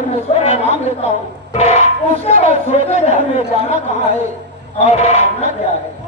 परमेश्वर का नाम लेता हूँ, उसके बाद सोचे हमें जाना कहाँ है और करना क्या है।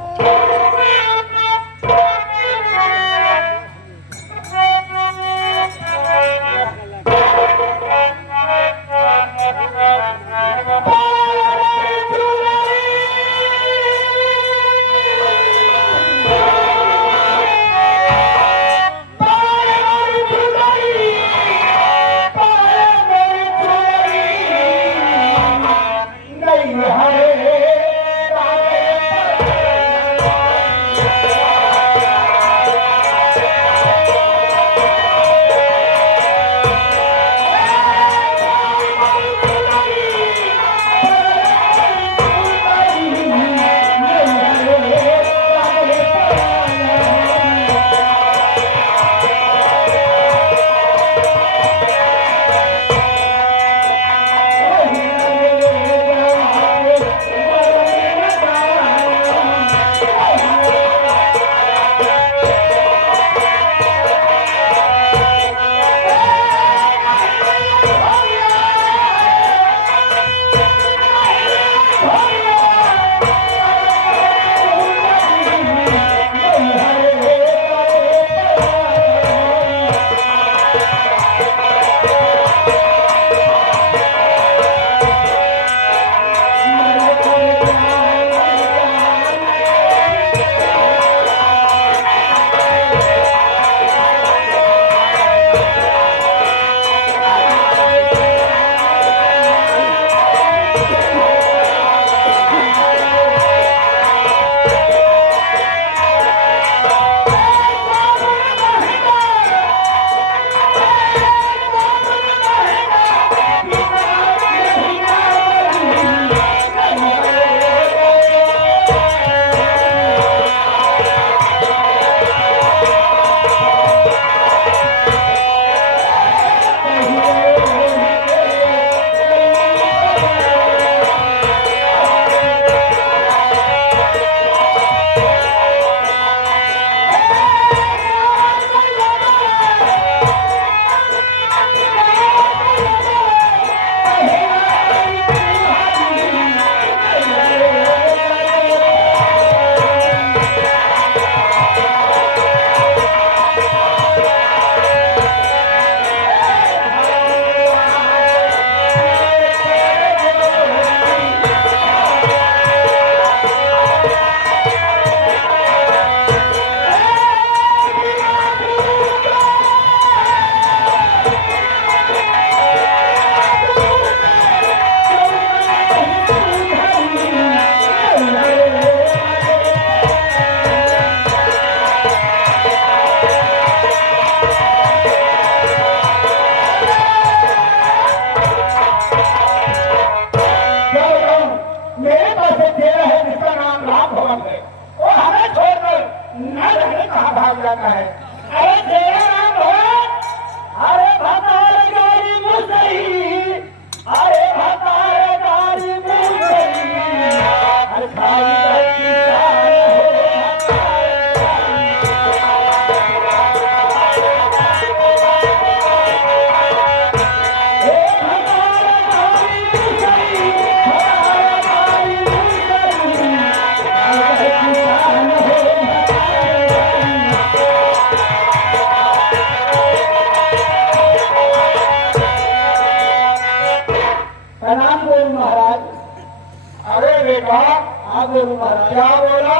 गुरु महाराज क्या बोला?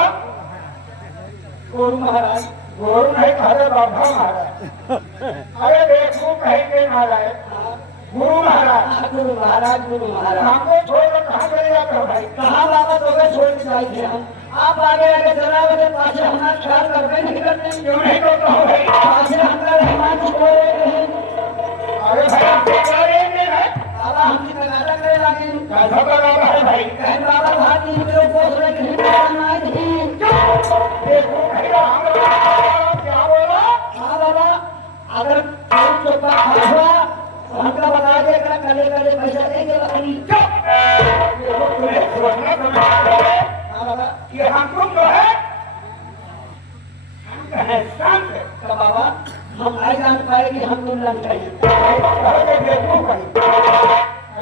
गुरु महाराज गुरु नहीं खड़े बाबा महाराज। अरे देखो कहीं के महाराज गुरु महाराज गुरु महाराज गुरु महाराज हमको छोड़कर कहाँ चले जाते हो भाई? कहाँ बाबा तो छोड़ के जाए थे हम। आप आगे आगे चला बजे पाछे हमारा ख्याल करते नहीं करते क्यों नहीं करता हूँ भाई? पाछे हमारा मेहमान छोड़ रहे हैं। अरे भाई बाबा हम की तगादा करे लागे कैसा बाबा है भाई? कहीं बाबा भाती मेरे पोस रहे कहीं बाबा आए थे। देखो भैया क्या बोला? हाँ बाबा अगर कोई चोपा खा हुआ हमका बता दे अगर कले कले पैसा देंगे बकरी। देखो तुम्हें सोचना तुम्हें हाँ बाबा ये हम तुम जो है हम कहें शांत तो बाबा हम आए जान पाए कि हम तुम लंग चाहिए।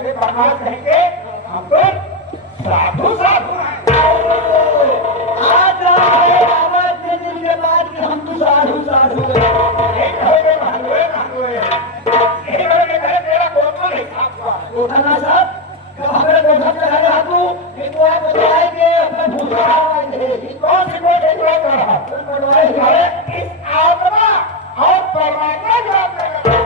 अरे बदमाश कहेंगे हम तो साधु साधु हैं। आज आवाज देने के बाद कि हम तो साधु साधु एक होए भानुए भानुए एक होए कहे तेरा कोटा नहीं खापा थाना साहब हमारे कोठा पे है हाथू इनको आप बताए कि अपना भूसा आए थे कौन सी कोठे को कर रहा पढ़वाए अरे इस आत्मा और परमात्मा याद करेगा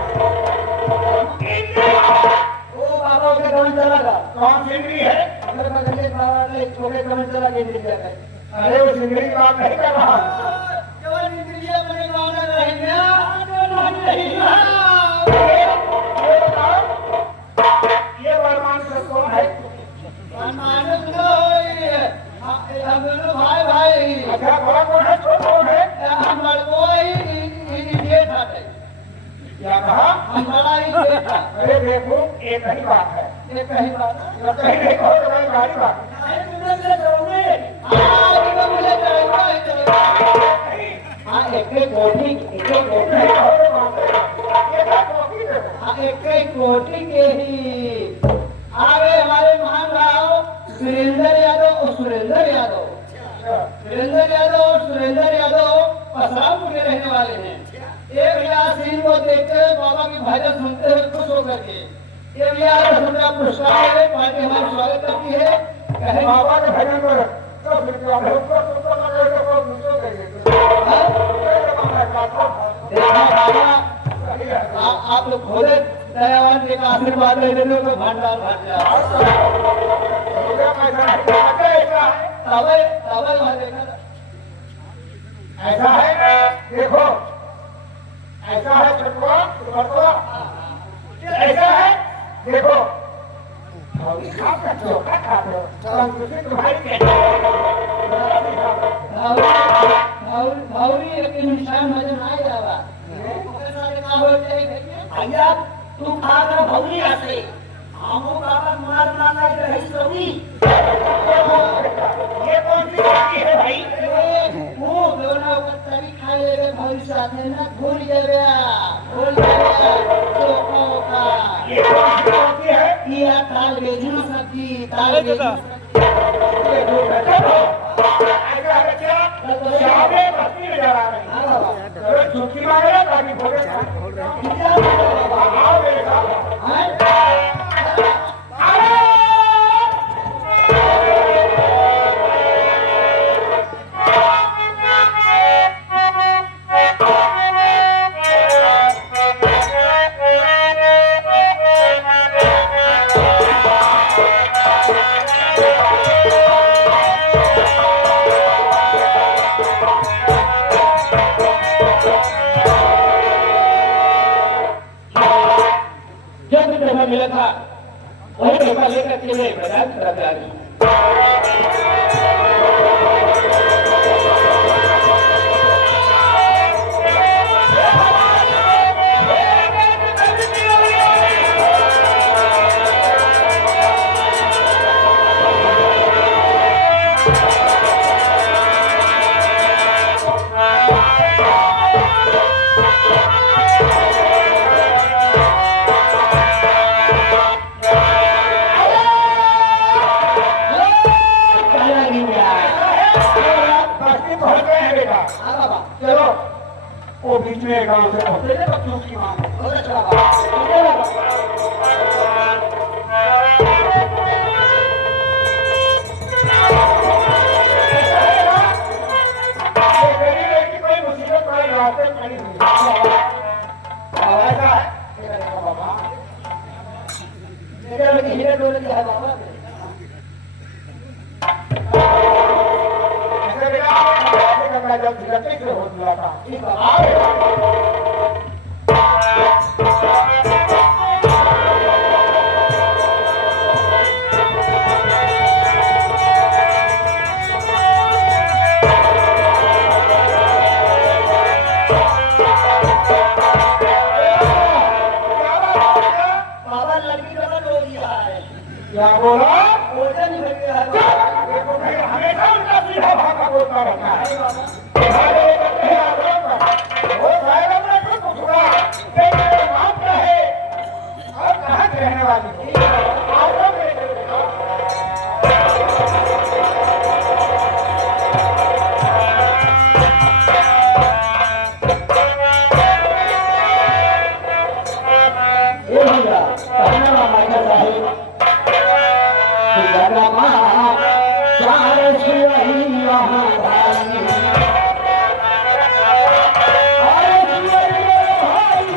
ओ बाबा के कमन चला गया कौन सिंगरी है हमारे बगले बाबा ने छोटे कमन चला के इंद्रिया है अरे वो सिंगरी की बात नहीं कर रहा केवल इंद्रिया बने वाला रहेंगे नहीं ये बताओ ये वर्मान से कौन है मानस लो हम दोनों भाई भाई अच्छा बड़ा कौन है छोटा कौन है हम लड़को ही जेठ है क्या कहा हम बड़ा ही जेठ है अरे देखो एक ही बात है ये कहीं बात जब कहीं देखो तो कहीं गाड़ी बात है तुमने मेरे जाओगे हां मुझे जाएगा ही चलेगा हां एक कोठी नहीं हो तो बात है ये बात होगी देखो एक कोठी के ही आगे हमारे महान राव सुरेंद्र यादव और सुरेंद्र यादव परशुरामपुर के रहने वाले हैं। एक भैया सीन को देखते बाबा की भजन सुनते हुए खुश होकर के ये भैया सुंदर पुरस्कार है पार्टी हमारा स्वागत करती है कहे बाबा के भजन पर तो फिर क्या है उसको लगे तो मुझे कहिए देखा बाबा आप लोग खोले दयावान के आशीर्वाद लेने लो तो भंडार भर जाए तब देखा ऐसा है देखो ऐसा है छठवा छठवा ऐसा है देखो चोखा खा दो तुम्हारी भावरी एक निशान मजे ना आया भैया तू खा कर भौरी आसे हमको बाबा मार माना रही सभी ये कौन सी बात है भाई वो दोनों तभी खा ले भौरी साथे ना भूल गया चोखों का ये कौन सी बात है ये ताल बेचना सब्जी ताल बेचना ऐसा है क्या शामे बस्ती में जा रहा है छुट्टी मांगे ना ताकि भोगे आओ मेरे साथ मिला था वही पेपर लेकर के मैं मैदान की तरफ जा रही हूँ चलो वो बीच में गांव से पहुंचे थे बच्चों की मां कोई मुसीबत वाले रास्ते खड़ी हुई ऐसा है बाबा हीरे डोले की है बाबा जब झिलकने से हो दिया था बाबा लड़की का रो दिया है क्या बोला भोजन हो गया है हमेशा उनका सीधा भाषा बोलता रहता है वो साहेब ने कुछ हुआ लेकिन बात क्या है और कहाँ रहने वाली रमा चार शिवही यहाँ भाई अरे शिवही रे भाई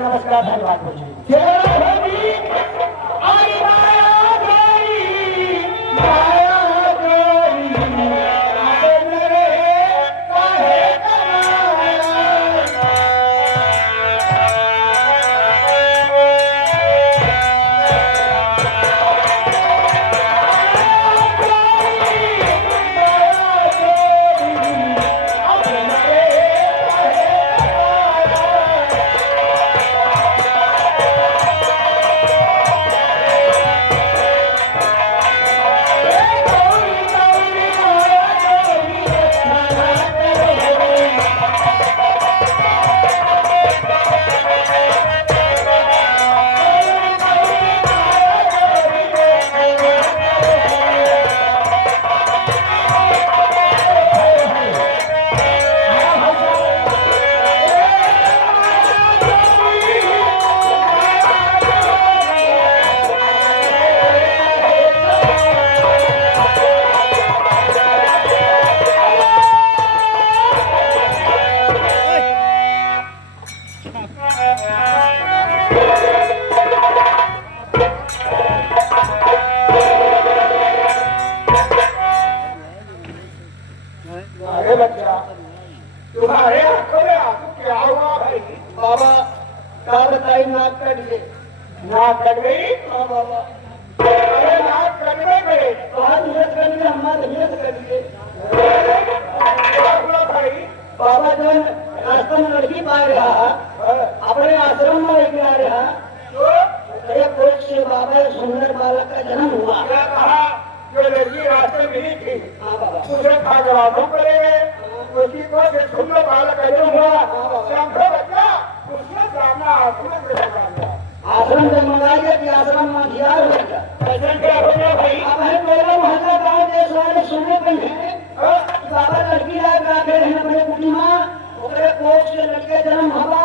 नमस्कार धन्यवाद अरे बच्चा तुम्हारे आंखों में आंसू क्या हुआ भाई? बाबा का बताई नाक कट गई। नाक कट गई? हाँ बाबा। अरे नाक कटने गए तो हाथ हिलत कर लिए, हमारे हिलत कर लिए। भागवानों करेंगे उसकी को से सुंदर बालक अजय हुआ शंकर बच्चा उसने सामना आश्रम में लगा दिया आश्रम से मंगाइए कि आश्रम में धियार हो गया ऐसा क्या हो गया भाई अब है मेरा मोहल्ला गांव देश वाले सुने पे हैं बाबा लड़की लाए गाते हैं अपने कुटी मां ओकरे कोख से लड़के जन्म हवा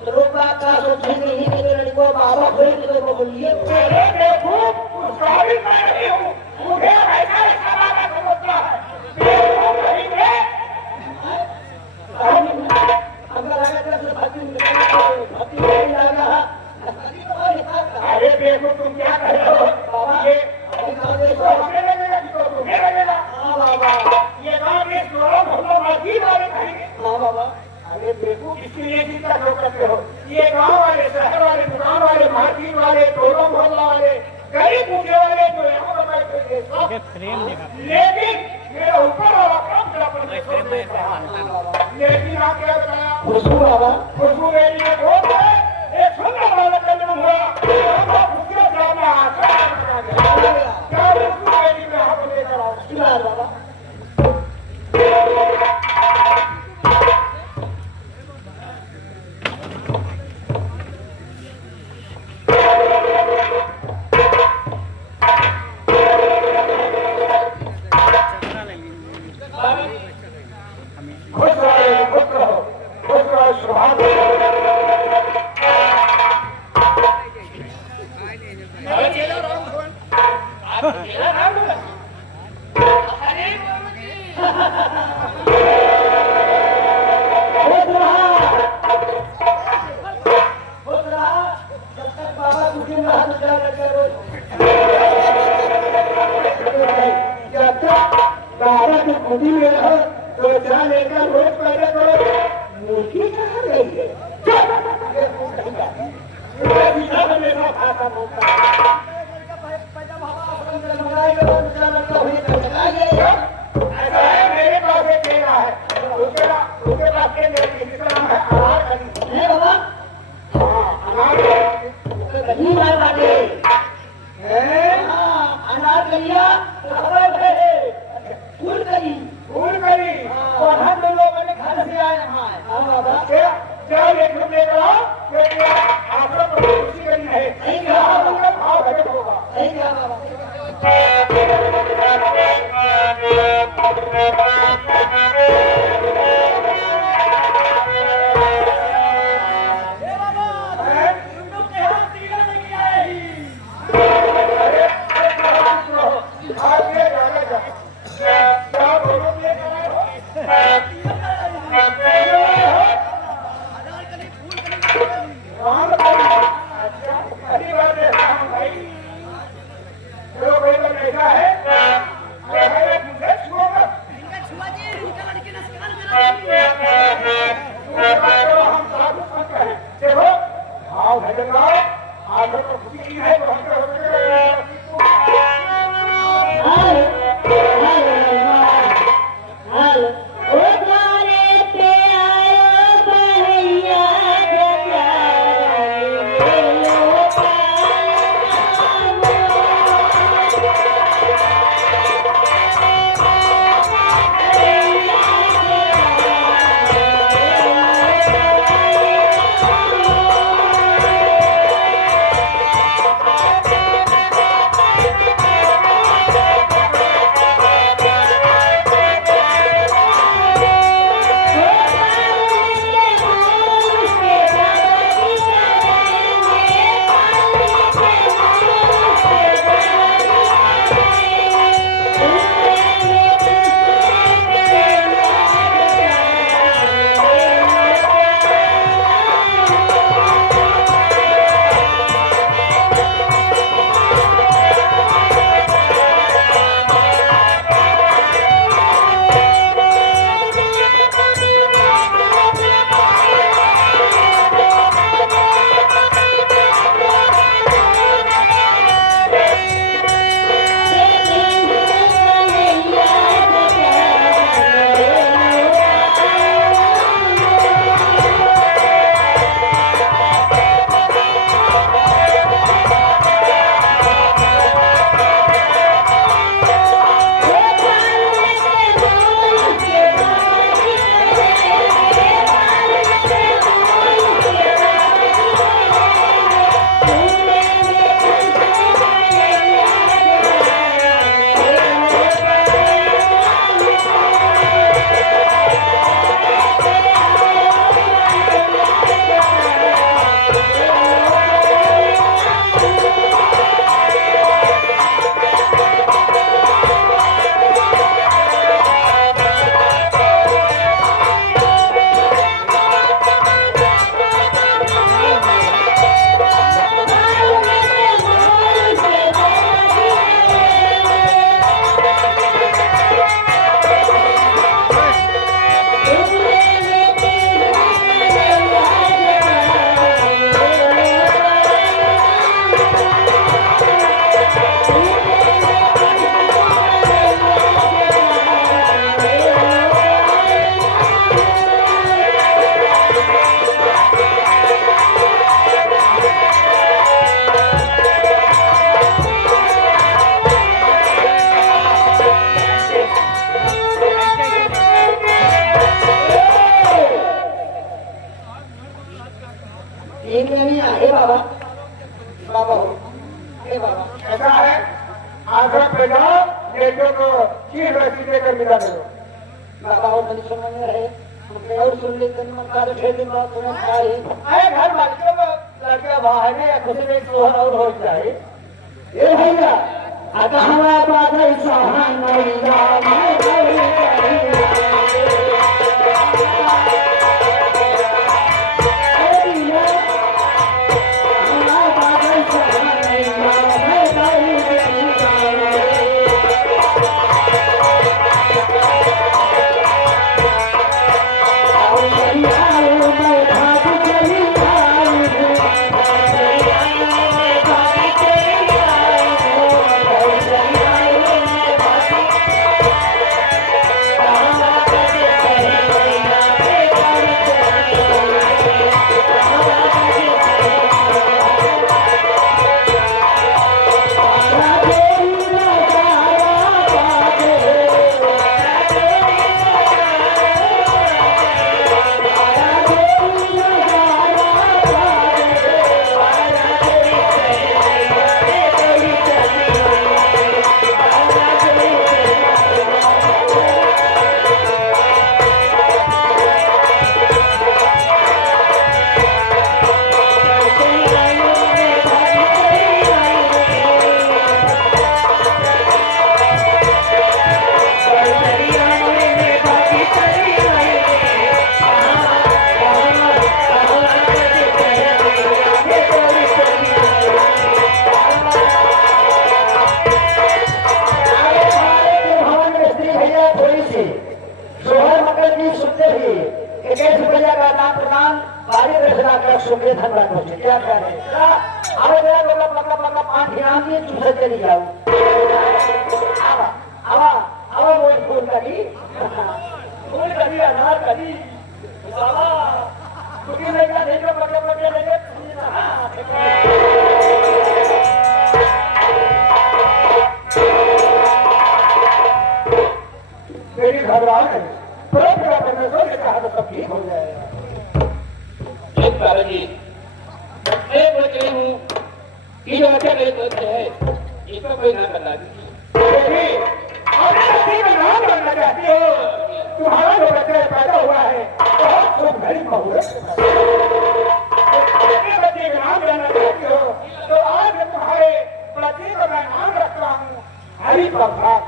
तो लोग बात का सोचे कि ही के लड़को बाबा होए तो बोलिए अरे देखो उसका भी मैं नहीं हूँ मुझे ऐसा सवाल समझता है देखो नहीं है अगर आगे से भक्ति नहीं लगा अरे देखो तुम क्या कर रहे हो बाबा ये हमें लगेगा कि तो तुम्हें लगेगा हाँ बाबा ये गाँव के चोरों भोलों मस्जिद वाले कहेंगे हाँ बाबा अरे देखो किसके लिए चिंता क्यों करते हो ये गांव वाले शहर वाले दुकान वाले मार्केट वाले टोलों मोहल्ला वाले गरीब पूछे वाले जो यहाँ पर बैठे थे सब लेकिन मेरे ऊपर वाला काम मेरा परमेश्वर देख रहा है लेकिन आप क्या बताया खुशबू बाबा खुशबू मेरी ये बहुत है एक सुंदर बालक का जन्म हुआ हमको खुशियों से हमें आशीर्वाद लगा दिया क्या खुशबू मेरी में हम लेकर आओ बाबा खुश रहो सुभान बाबा की खुदी में रहो तो जहाँ लेकर रोज पैदा करो मूर्ति कहाँ गई है ऐसा है मेरे पास एक केला है उसके पास केले जिसका नाम है अनार कली अनार कलिया फूल कली फूल कली और हम लोग अपने घर से आए हैं क्या लेकर आओ क्योंकि आपका खुशी करी है भाव घट होगा सही कहा बाबा बाबा और नहीं समझ में रहे हमने और सुन ली दिन में काले छह दिन बाद तुम्हें खाई आए घर मालिक को लड़का बाहर है खुद में सोहर और हो जाए ये भैया आता हमारा बात है सहान मैया क्या करे आओ जरा लोग पांच ध्यान दिए चूसे चली जाओ आवा आवा आवा वो फूल करी अनार करी बाबा कुकी लेगा देखो पकड़ लेंगे मेरी घबराहट है परमेश्वर ने कहा तो सब ठीक हो जाएगा जी मैं बोल रही हूँ ये जो बच्चा मेरे दोस्त है इसका कोई नाम बता दीजिए नाम बनना चाहती हो तुम्हारा जो बच्चा पैदा हुआ है बहुत शुभ घड़ी मुहूर्त बच्चे का नाम जानना चाहती हो तो आज तुम्हारे बच्चे का मैं नाम रखता हूँ हरि प्रसाद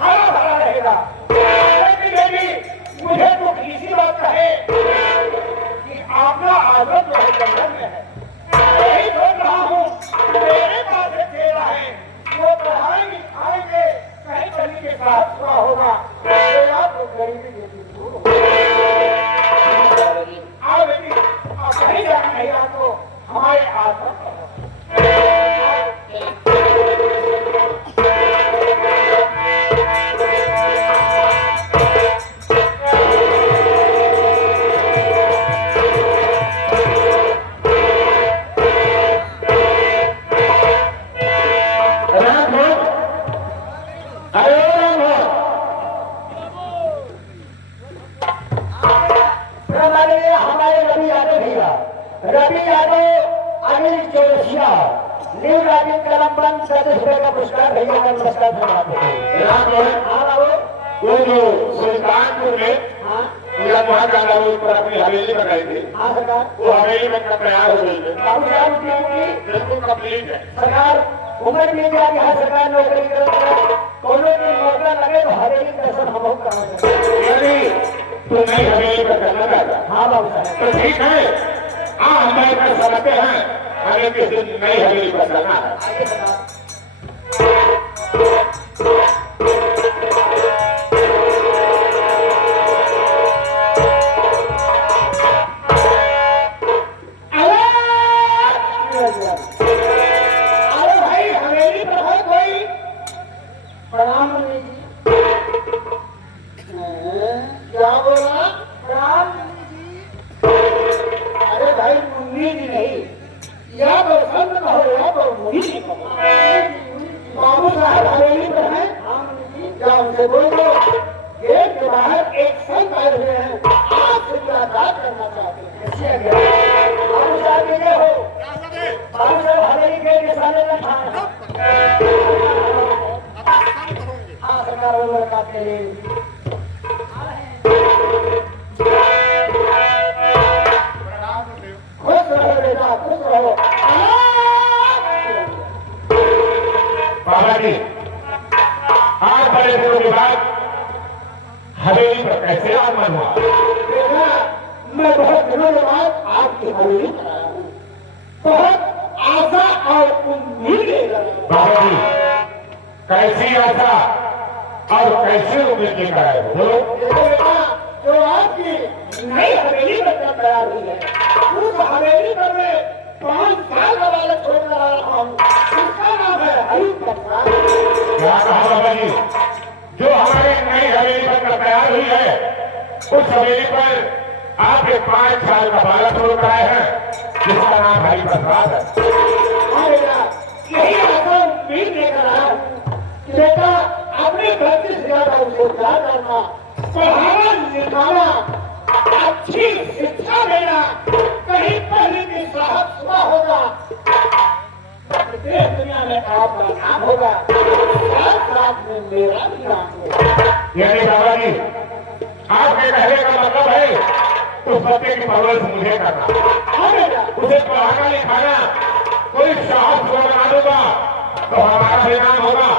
हरा भरा रहेगा मुझे तो इसी बात का है कि आपका आदत जो है जंगल में है यही सोच रहा हूँ मेरे पास एक सेवा है वो पढ़ाएंगे खाएंगे कहीं कहीं के साथ हुआ होगा तो आपको गरीबी देती आओ बेटी आप कहीं जाना नहीं आपको हमारे आदत रवि यादव अनिल चौरसिया न्यू राजीव कलम बंद 30 रुपए का पुरस्कार भैया का नमस्कार वो जो सुल्तानपुर में पूरा वहाँ जाना वो पर अपनी हवेली बनाई थी हाँ सरकार वो हवेली बनकर तैयार हो गई है बाबू साहब बिल्कुल कंप्लीट है सरकार उम्र मिल गया कि हर सरकार नौकरी कर कोनो भी मौका लगे तो हवेली दर्शन हम कराएंगे यदि तो नई हवेली पर करना चाहता हाँ बाबू साहब तो ठीक है हाँ हमारे पास समझते हैं हमें किस दिन नई हवेली पर करना है आइए सरकार प्रणाम मुनि जी क्या बोला प्रणाम मुनि जी अरे भाई मुन्नी जी नहीं या तो संत कहो या तो मुनि जी कहो बाबू साहब हवेली पर हैं हाँ मुनि जी क्या उनसे बोल दो गेट के बाहर एक संत आए हुए हैं आपसे मुलाकात करना चाहते हैं कैसे आ गया बाबू साहब ये हो बाबू साहब हवेली गेट के सामने न खाए का तेरे खुश रहो बेटा, खुश रहो। बाबा जी, आज बड़े दिनों के बाद हवेली पर कैसे आगमन हुआ? बेटा, मैं बहुत दिनों के बाद आपकी हवेली पर आया हूँ। बहुत आशा और उम्मीद लेकर आया हूँ। बाबा जी, कैसी आशा और कैसे उम्मीद लेकर आए हो? बोलो। देखो बेटा, जो आपकी नई हवेली बनकर तैयार हुई है, उस हवेली पर मैं 5 साल का बालक छोड़ रहा हूँ। उसका नाम है हरी प्रसाद। क्या कहा बाबा जी? जो हमारी नई हवेली बनकर तैयार हुई है, उस हवेली पर आप एक 5 साल का बालक छोड़ आए हैं, जिसका नाम हरि प्रसाद है। हाँ बेटा, यही आशा उम्मीद लेकर आया हूँ कि बेटा अपने बच्चे से ज्यादा उसे प्यार करना, पढ़ाना लिखाना, अच्छी शिक्षा देना, कहीं पढ़ने की साहब सुबह होगा, देश दुनिया में आपका नाम होगा, साथ साथ में मेरा भी नाम होगा। यानी बाबा जी, आपके कहने का मतलब है उस बच्चे की परवरिश मुझे करना, हाँ बेटा, उसे पढ़ाना लिखाना, कोई साहब सुबह बना दूंगा तो हमारा भी नाम होगा,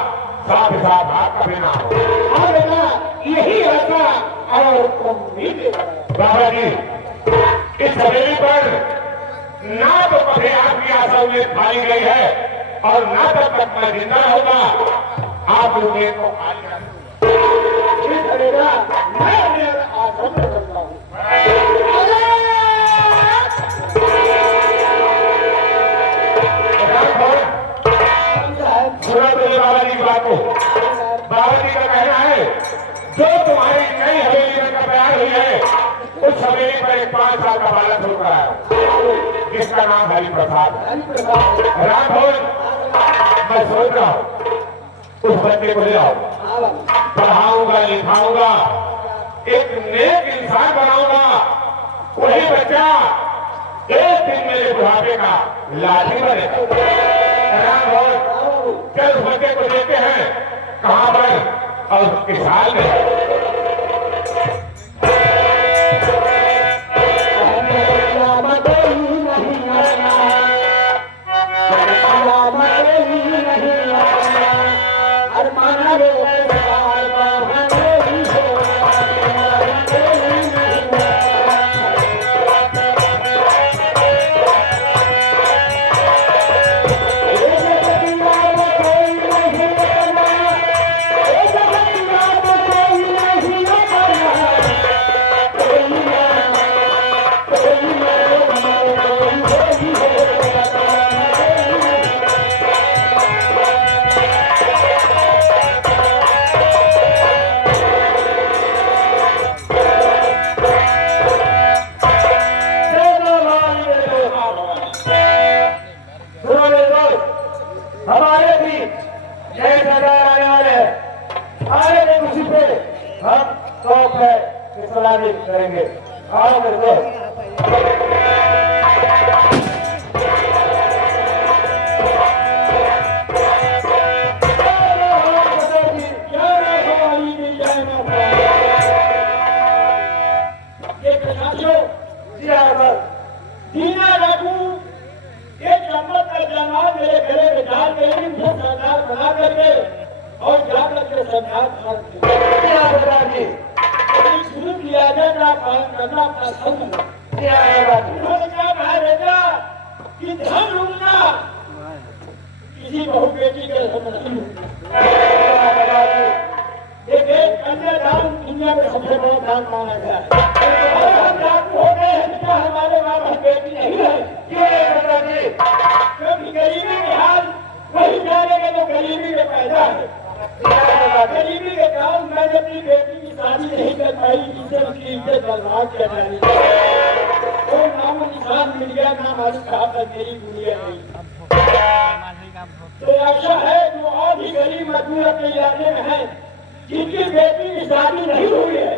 साथ ही साथ आपका भी नाम होगा। हाँ बेटा, यही आशा और उम्मीद है। बाबा जी, इस हवेली पर ना तो कभी आपकी आशा उम्मीद खाली गई है और ना तब तक मैं जिंदा रहूंगा आप उम्मीद को खाली कर दूंगा। ठीक है बेटा, मैं मेरा आश्रम में करता हूँ। सुना तो बाबा जी की बात को। बाबा जी का कहना है जो तुम्हारी नई हवेली बनकर तैयार हुई है, उस हवेली पर एक 5 साल का बालक छोड़कर आया, जिसका नाम हरि प्रसाद है। राम भवन, मैं सोच रहा हूँ उस बच्चे को ले आओ, पढ़ाऊंगा लिखाऊंगा, एक नेक इंसान बनाऊंगा। वही बच्चा एक दिन मेरे बुढ़ापे का लाठी बनेगा। राम भवन, चल उस बच्चे को देखते हैं कहां पर और किस हाल में। हमारे भी नए सरकार आने वाले हैं, आने की खुशी पे हम टॉप है सलामी करेंगे। आओ मेरे दोस्त। दीना रखू ये चम्मच का जमात मेरे घरे में डाल के मुझे सरदार बना करके और जाकर के सरदार जी शुरू किया जाए पालन करना अपना संग उन्होंने कहा भाई बेटा कि धन लूंगा किसी बहु बेटी के देखिए कन्यादान दुनिया में सबसे बड़ा दान माना गया है। और हम डाकू हो गए हैं बेटा, हमारे माँ बाप बेटी नहीं है। क्यों है बेटा जी? क्योंकि गरीबी के हाल वही जानेंगे तो गरीबी में पैदा है। गरीबी के कारण मैं अपनी बेटी की शादी नहीं कर पाई, जिससे उसकी इज्जत बर्बाद कर डाली। तो नाम निशान मिल गया, ना मालूम कहा तक मेरी दुनिया नहीं। तो ऐसा है जो और भी गरीब मजदूर अपने इलाके में है जिनकी बेटी की शादी नहीं हुई है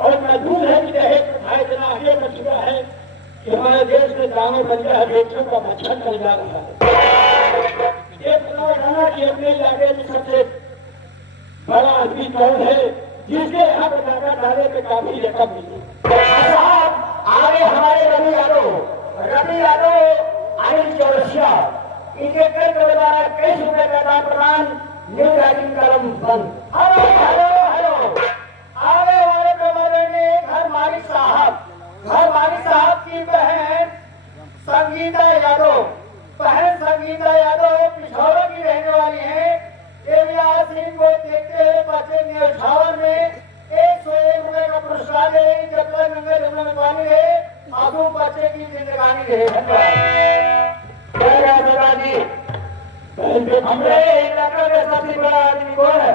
और मजबूर है कि दहेज प्रथा इतना आगे बढ़ चुका है कि हमारे देश में दामों बन गया है, बेटियों का मच्छर चल जा रहा है। एक बताना कि अपने इलाके में सबसे बड़ा आदमी कौन है जिसके यहाँ पे जाकर डाले पे काफी रकम मिली? साहब आगे हमारे रवि यादव अनिल चौरसिया, इनके कई परिवार कई रुपए का दान प्रदान, न्यू राइटिंग कलम बंद। हेलो हेलो हेलो आगे वाले प्रबंधन ने घर मालिक साहब की बहन संगीता यादव पिछौरा की रहने वाली है। देवयास सिंह को देखते हुए बच्चे न्यौछावर में 101 रुपए का पुरस्कार दे रही। जब तक गंगा जमुना में पानी रहे, मासूम बच्चे की जिंदगानी रहे। धन्यवाद दादाजी। हमारे इलाका में सबसे बड़ा आदमी कौन है?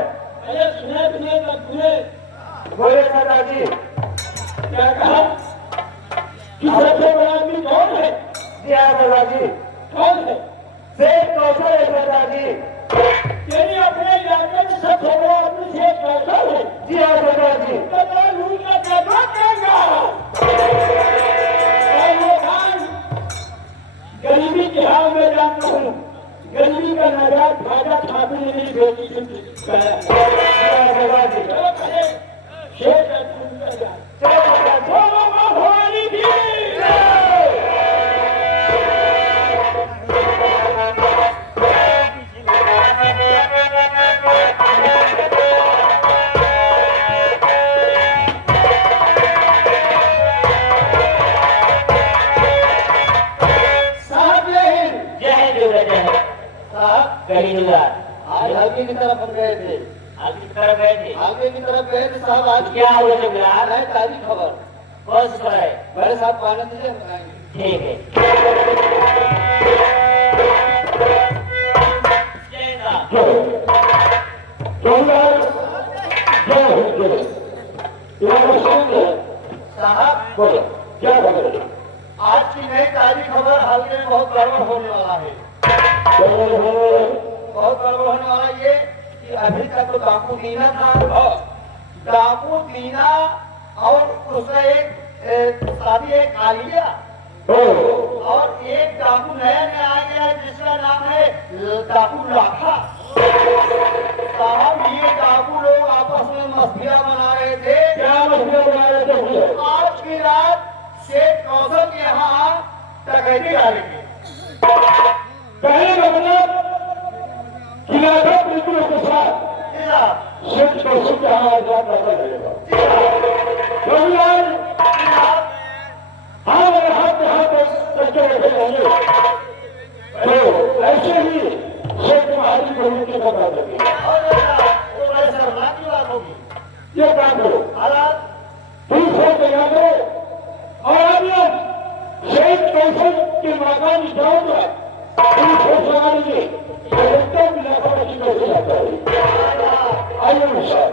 बोले दादाजी। क्या कहा कि सबसे बड़ा आदमी कौन है? जी हाँ दादाजी। कौन है? शेख कौशल है दादाजी। तेरी अपने इलाके में सबसे बड़ा आदमी शेख कौशल है? जी हाँ दादाजी। गरीबी के हाल में जानता हूँ, गरीबी का नजारा खाजा छापी ने मेरी बेटी से दादाजी। शेख भवानी की आगे की तरफ गए थे। आगे की तरफ गए थे साहब। आज क्या हो रहा है? ताज़ी खबर। कौन सी खबर है? बड़े साहब पाने दीजिए, बताएंगे। ठीक है। साहब बोलो क्या खबर है? आज की नई ताज़ी खबर, हल्के में बहुत गड़बड़ होने वाला है। बहुत गड़बड़ होने वाला ये कि अभी तक तो डाकू दीना था, डाकू दीना और उसका एक शादी एक आलिया, और एक डाकू नया आ गया जिसका नाम है डाकू लाखा। साहब ये डाकू लोग आपस में मस्तियां बना रहे थे। क्या मस्तियां बना रहे थे? आज की रात शेख कौशल के यहाँ डकैती डालेंगे। पहले मतलब खिलाफत बिल्कुल के साथ शेख कौशल के यहाँ आजाद रहेगा। हाथ रखे रहेंगे, तो ऐसे ही शेख महारी प्रभु की बता देंगे। ये काम करो, दूसरे जगह करो और अब शेख कौशल के मकान जाओगे, घोषणा लीजिए कैसे आता है। आइए सर।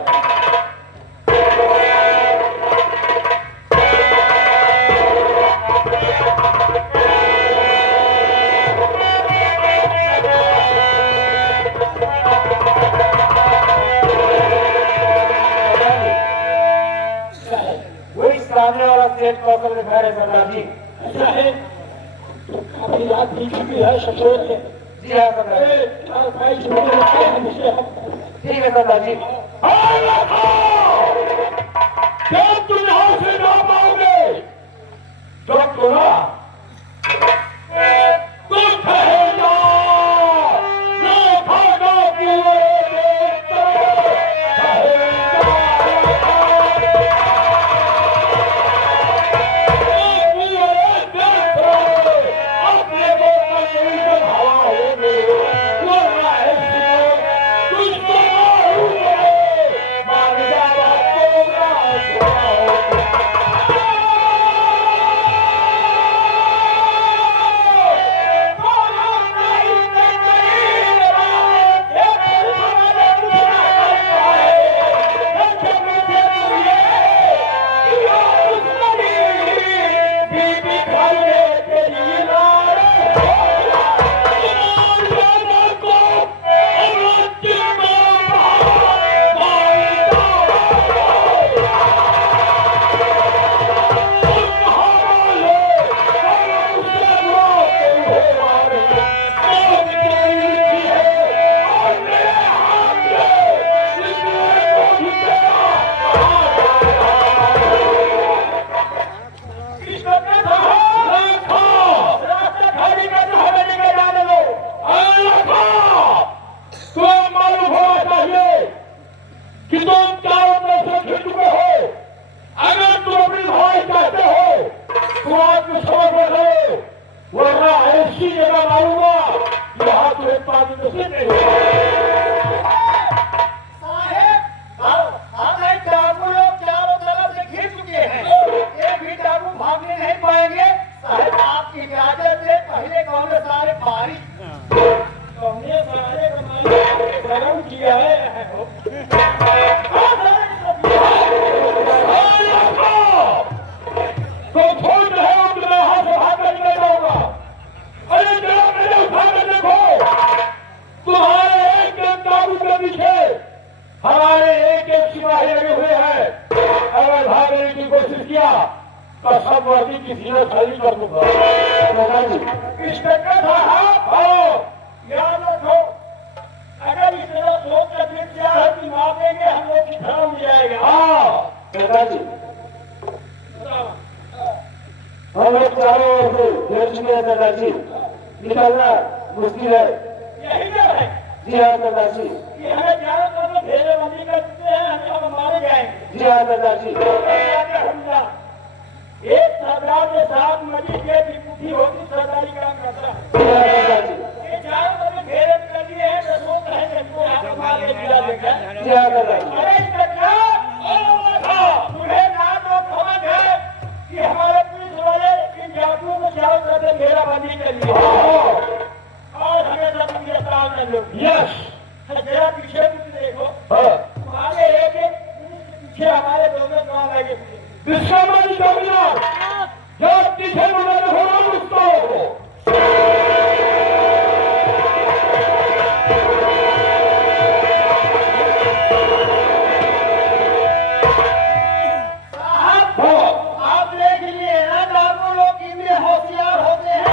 वही सामने वाला शेख कौशल दिखा रहे सरदार जी। ऐसा है तो काफी रात भी है, सफेद है। जी हाँ सरदार जी। ठीक है सरदार जी। जब तुम यहाँ से ना पाओगे तो सुना तुम ठहरना ना खाना पीने कि तुम चारों तरफ से घिर चुके हो। अगर तुम अपनी भलाई चाहते हो तो आज में समझ बैठो, वरना ऐसी जगह मारूंगा यहाँ तुम्हें पानी नसीब नहीं होगा। हमारे डाकू लोग चारों तरफ से घिर चुके हैं, एक भी डाकू भागने नहीं पाएंगे। साहब आपकी इजाजत है, पहले कौन सारे बारी हमने सारे कमाई गरम किया है। तो छोड़ रहे हो कि मैं हाथ से भाग कर निकल जाऊंगा। अरे जरा मेरे उठा कर देखो, तुम्हारे एक एक काबू के पीछे हमारे एक एक सिपाही लगे हुए हैं। अगर भागने की कोशिश किया तो सब वर्दी की सीना खाली कर दूंगा। इंस्पेक्टर साहब याद रखो, अगर इस तरह सोच कर फिर क्या है कि मारेंगे हम लोग की धर्म हो जाएगा। हाँ नेताजी, बताओ। हम लोग चारों ओर से घेर चुके हैं नेताजी, निकलना मुश्किल है। यही तो है जी हाँ नेताजी। कि हमें चारों तरफ घेरेबंदी करते हैं, हम सब मारे जाएंगे। जी हाँ नेताजी। एक सरदार के साथ मरी के विभूति होगी, सरदारी काम करता है। जी हाँ नेताजी। ये चारों तरफ घेरे कर दिए हैं तो सोच रहे हैं कि हाथ मार के गिरा देगा। जी हाँ नेताजी। अरे इंस्पेक्टर, तुम्हें ना तो समझ है कि हमारे पुलिस वाले इन जातियों को चारों तरफ से घेराबंदी करी है और हमें सब गिरफ्तार कर लो। यस। जरा पीछे भी देखो, हाँ। तुम्हारे एक एक पुलिस के पीछे हमारे दोनों गाँव लगे हुए हैं। विश्वमणि जमीन जब पीछे मुझे होना मुझको आप देख लिए ना, डाकू लोग कितने होशियार होते हैं,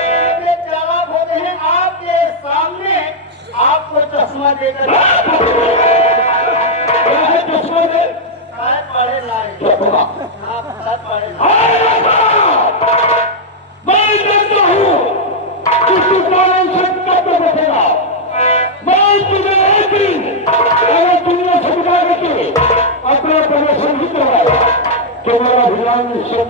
कितने चालाक होते हैं। आपके सामने आपको चश्मा देकर चश्मा दे शायद पढ़े लाए, आप शायद पढ़े मैं जानता हूँ कि तू कानून से कब बचेगा। मैं तुझे एक दिन अगर दुनिया से बिता करके अपना प्रदर्शन ही करवाया तो मेरा अभियान निश्चित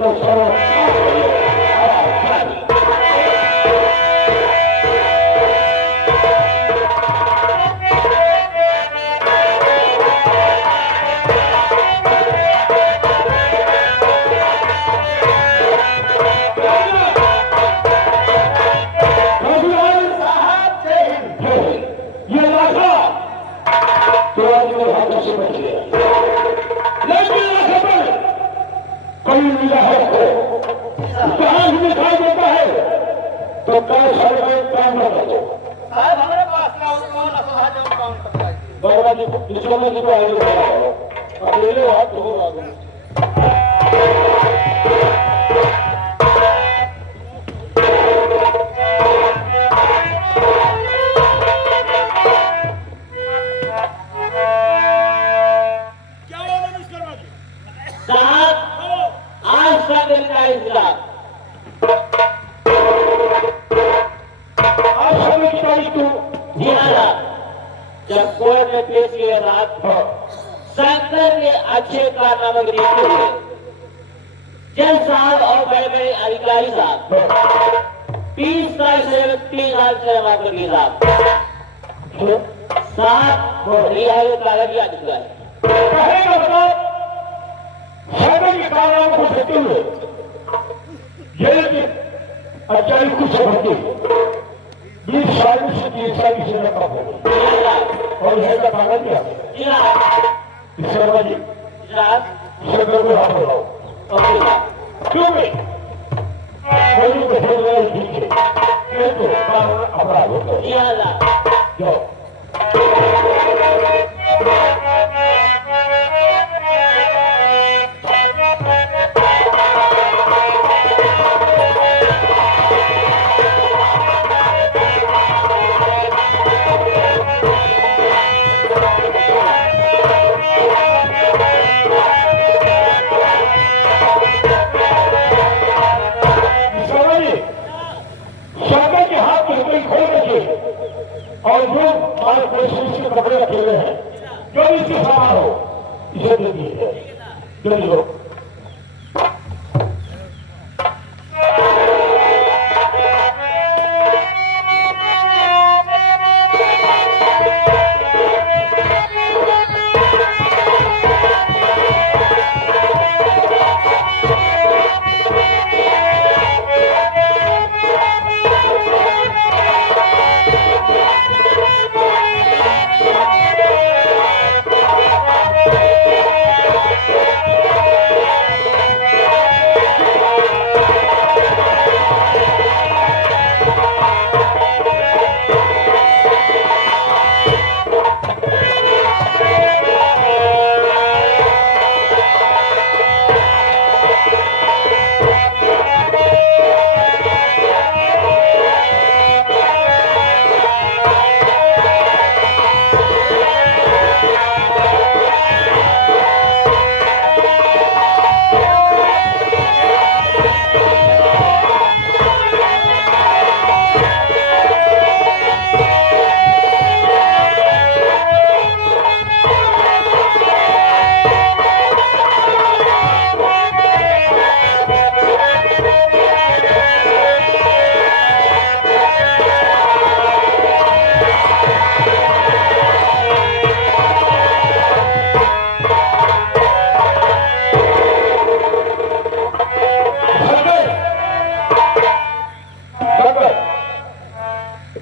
दिखाई देता है तो कई सारे काम कर दो। साहब हमारे पास कौन असहाय काम करता है। बाबा जी विश्वमणि जी को आगे अकेले हाथ धो रहा जब कोर्ट में पेश किए रात शंकर ने अच्छे कारनामे देखते हुए जज साहब और बड़े बड़े अधिकारी साहब 30 साल से 3 साल से वहां पर साहब रिहाई कागज आ चुका है। कहेगा बताओ शंकर के कारनामों को देखते हुए जेल के अच्छाई कुछ भर्ती 20 साल से 3 साल की सेवा का हो और यह का कागज दिया शर्मा जी शंकर को हाथ लगाओ। क्यों भी कोई को भेज रहे ठीक है ये तो कानून अपराध होता है। जाओ और जो इसके सवार हो, इसे दे दिए चलो।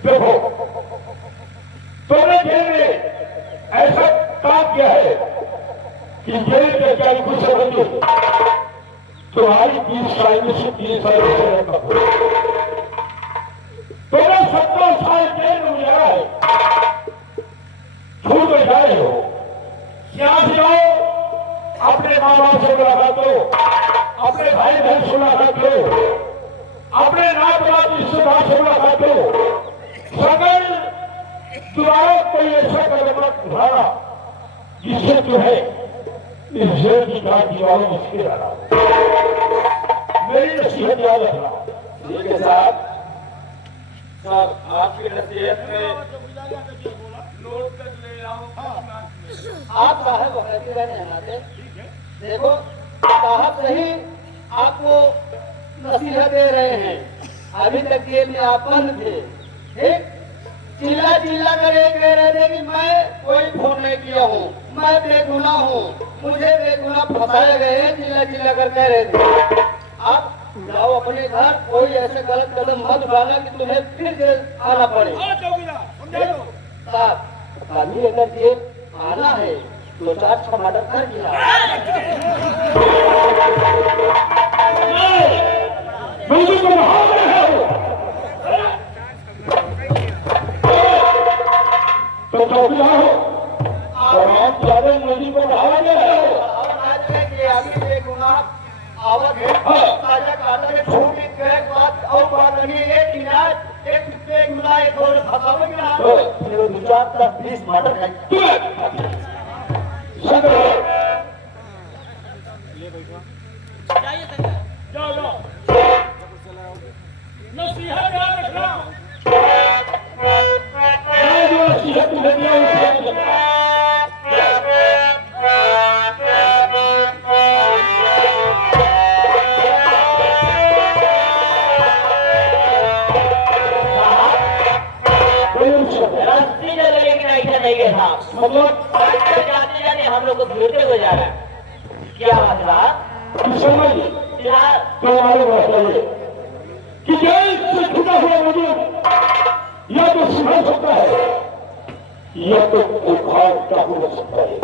देखो तुमने जेल में ऐसा काम किया है कि जेल के क्या कुछ समझो तुम्हारी 20 साल में से 3 साल में तुमने 70 साल जेल में गुजारा है, छूट में जा रहे हो। यहाँ से जाओ, अपने माँ बाप से मुलाकात करो, अपने भाई बहन से मुलाकात करो, अपने नात नात रिश्तेदार से मुलाकात करो। सगल दोबारा कोई ऐसा कदम मत उठाना जिससे जो है इस जेल की चार दीवारों में स्थिर रहना। मेरी नसीहत याद रखना। ठीक है साहब, आपकी नसीहत में नोट कर ले रहा हूँ। आप साहब वक्त रहने नाते देखो, साहब सही आपको नसीहत दे रहे हैं। अभी तक जेल में आप बंद थे, ठीक? चिल्ला चिल्ला कर कह रहे थे कि मैं कोई फोन नहीं किया हूँ, मैं बेगुनाह हूँ, मुझे बेगुनाह फंसाए गए हैं, चिल्ला चिल्ला कर कह रहे थे। आप जाओ अपने घर, कोई ऐसे गलत कदम मत उठाना कि तुम्हें फिर जेल आना पड़े। साहब कभी अगर जेल आना है तो 4 मर्डर कर दिया। तो चौकीदार हो और आप ज्यादा नदी को बढ़ावा दे रहे हो। अभी बेगुनाह आवत है, ताजा काटा के छोड़ के एक बात और बात नहीं, एक इलाज एक बेगुनाह एक और फंसावे की ना फिर 2-4-20 मर्डर कर जाओ नसीहत याद रखना। जो नसीहत तुम्हें दिया उसे याद रखना। रस्सी जगह लेकिन ऐसा नहीं है साहब, मतलब जाते जाते हम लोग को घूरते हो जा रहा है। क्या बात समझिए फिलहाल तो हमारे बात है कि जेल से छूटा हुआ वजूद या तो संघर्ष होता है या तो उखाड़ का हो सकता है।